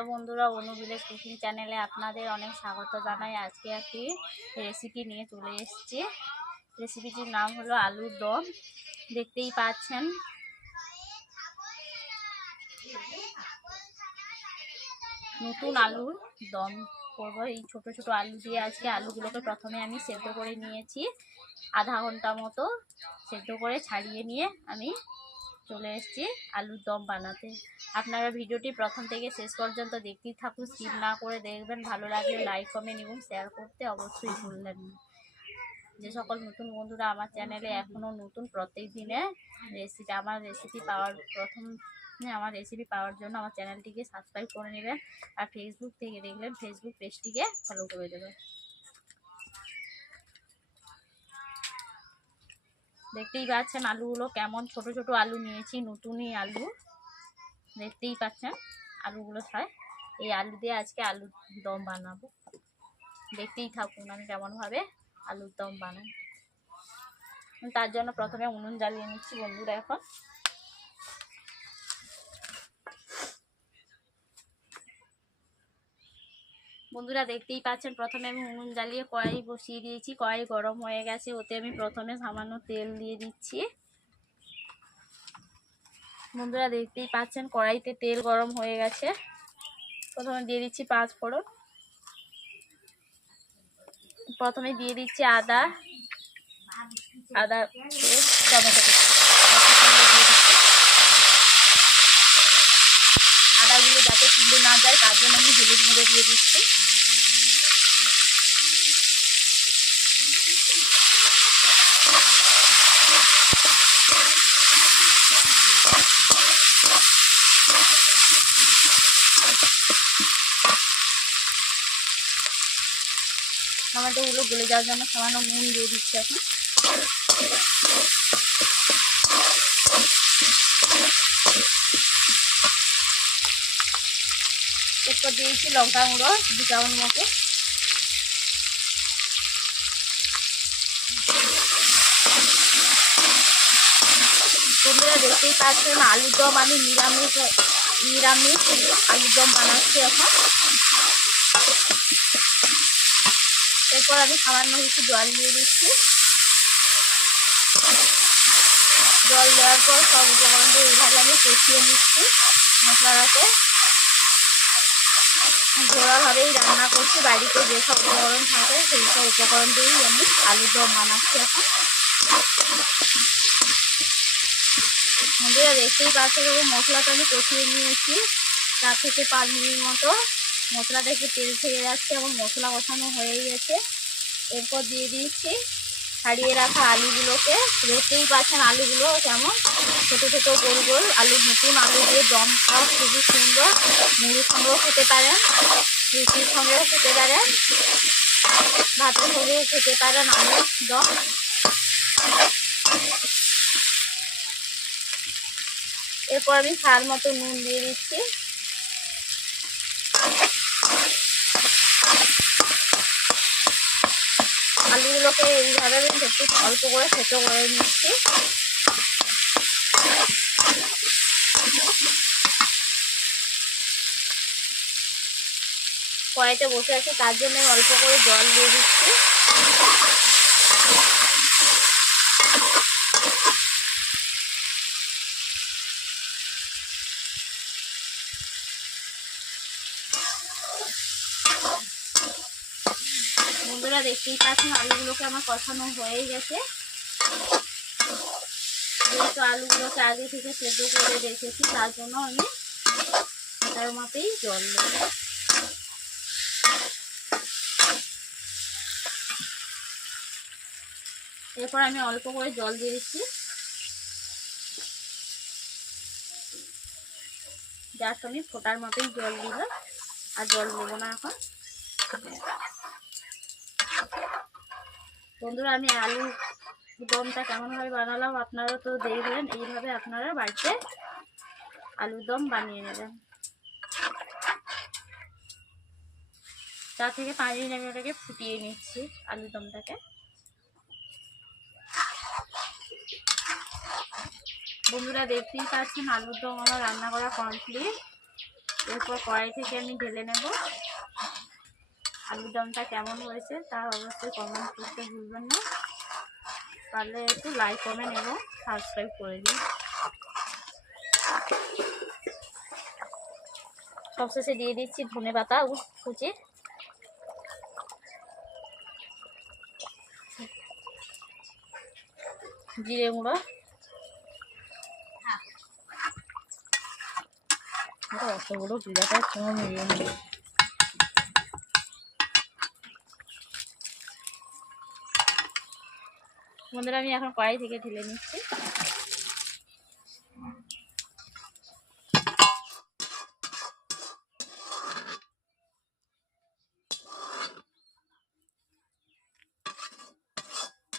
Hello বন্ধুরা, অনু cooking চ্যানেলে আপনাদের অনেক স্বাগত জানাই। আজকে একটি রেসিপি নিয়ে চলে এসেছি। রেসিপিটির নাম হলো আলুর দম। দেখতেই পাচ্ছেন। নতুন আলুর দম করব। এই ছোট ছোট আলু দিয়ে আজকে আলুগুলোকে প্রথমে আমি সেদ্ধ করে নিয়েছি। আধা ঘণ্টা মতো সেদ্ধ করে ছাড়িয়ে নিয়ে আমি চলে এসেছি আলুর দম বানাতে। আপনারা ভিডিওটি প্রথম থেকে শেষ পর্যন্ত দেখতেই থাকুন, স্কিপ না করে দেখবেন, ভালো লাগলে লাইক, কমেন্ট এবং শেয়ার করতে অবশ্যই ভুলবেন না। যে সকল নতুন বন্ধুরা আমার চ্যানেলে এখনও নতুন, প্রত্যেক দিনে রেসিপি আমার রেসিপি পাওয়ার প্রথম আমার রেসিপি পাওয়ার জন্য আমার চ্যানেলটিকে সাবস্ক্রাইব করে নেবেন আর ফেসবুক থেকে দেখলেন ফেসবুক পেজটিকে ফলো করে দেবেন। দেখতেই পাচ্ছেন আলুগুলো কেমন ছোট ছোট আলু নিয়েছি, নতুনই আলু। দেখতেই পাচ্ছেন আলুগুলো ছয় এই আলু দিয়ে আজকে আলুর দম বানাবো। দেখতেই থাকুন আমি কেমনভাবে আলুর দম বানাই। তার জন্য প্রথমে উনুন জ্বালিয়ে নিচ্ছি বন্ধুরা এখন। বন্ধুরা দেখতেই পাচ্ছেন, প্রথমে আমি উনুন জ্বালিয়ে কড়াই বসিয়ে দিয়েছি। কড়াই গরম হয়ে গেছে, ওতে আমি প্রথমে সামান্য তেল দিয়ে দিচ্ছি। বন্ধুরা দেখতেই পাচ্ছেন, কড়াইতে তেল গরম হয়ে গেছে। প্রথমে দিয়ে দিচ্ছি পাঁচ ফোড়ন। প্রথমে দিয়ে দিচ্ছি আদা। আদা আদাগুলো যাতে তুলে না যায়, তার জন্য আমি হলুদ গুঁড়ো দিয়ে দিচ্ছি। টমেটোগুলো গলে যাওয়ার জন্য সামান্য নুন দিয়ে দিচ্ছি এখন। এরপর দিয়েছি লঙ্কা গুঁড়ো দু মতো। তোমরা দেখতেই পাচ্ছেন আলুর দম আমি নিরামিষ নিরামিষ আলুর দম বানাচ্ছি এখন। এরপর আমি সামান্য কিছু জল দিয়ে দিচ্ছি। জল দেওয়ার পর সব উপকরণ দিয়ে এইভাবে আমি কষিয়ে নিচ্ছি মশলাটাকে ঘোরাভাবেই রান্না করছি, বাড়িতে যেসব উপকরণ থাকে সেই সব উপকরণ দিয়েই আমি আলুর দম বানাচ্ছি এখন। বন্ধুরা, দেখতেই পাচ্ছে দেখো, মশলাটা আমি কষিয়ে নিয়েছি। চার থেকে পাঁচ মিনিট মতো মশলাটা একটু তেল ছেড়ে যাচ্ছে এবং মশলা কষানো হয়ে গেছে। এরপর দিয়ে দিচ্ছি ছাড়িয়ে রাখা আলুগুলোকে। দেখতেই পাচ্ছেন আলুগুলো কেমন ছোটো ছোটো গোল গোল আলু, নতুন আলু দিয়ে দম খাওয়া খুবই সুন্দর। মুড়ির সঙ্গেও খেতে পারেন রুটির সঙ্গেও খেতে পারেন ভাতের সঙ্গেও খেতে পারেন আলুর দম। এরপর আমি স্বাদ মতো নুন দিয়ে দিচ্ছি। আলুগুলোকে এইভাবে আমি একটু অল্প করে সেদ্ধ করে নিচ্ছি। কড়াইতে বসে আছি, তার জন্য অল্প করে জল দিয়ে দিচ্ছি। বন্ধুরা, দেখতেই পাচ্ছেন, আলুগুলোকে আমার কষানো হয়ে গেছে। যেহেতু আলুগুলোকে আগে থেকে সেদ্ধ করে রেখেছি, তার জন্য আমি তার মাপেই জল দেব। এরপর আমি অল্প করে জল দিয়ে দিচ্ছি। জাস্ট আমি ফোটার মতোই জল দিলাম আর জল দেবো না এখন। বন্ধুরা, আমি আলু দমটা কেমনভাবে বানালাম আপনারা তো দেখলেন এইভাবে আপনারা বাড়িতে আলুর দম বানিয়ে নেবেন। তার থেকে পাঁচ মিনিট আমি ওটাকে ফুটিয়ে নিচ্ছি আলুর দমটাকে। বন্ধুরা দেখতেই পাচ্ছেন, আলুর দম আমার রান্না করা কমপ্লিট এরপর কড়াই থেকে আমি ঢেলে নেব। আলুর দমটা কেমন হয়েছে তা অবশ্যই কমেন্ট করতে ভুলবেন না। পারলে একটু লাইক কমেন্ট এবং সাবস্ক্রাইব করে দিন। সবশেষে দিয়ে দিচ্ছি ধনে পাতা কুচি। জিরে গুঁড়ো। এটা অতগুলো জিরাটা কোনো মিলিয়ে নেই বন্ধুরা আমি এখন কড়াই থেকে ঢেলে নিচ্ছি।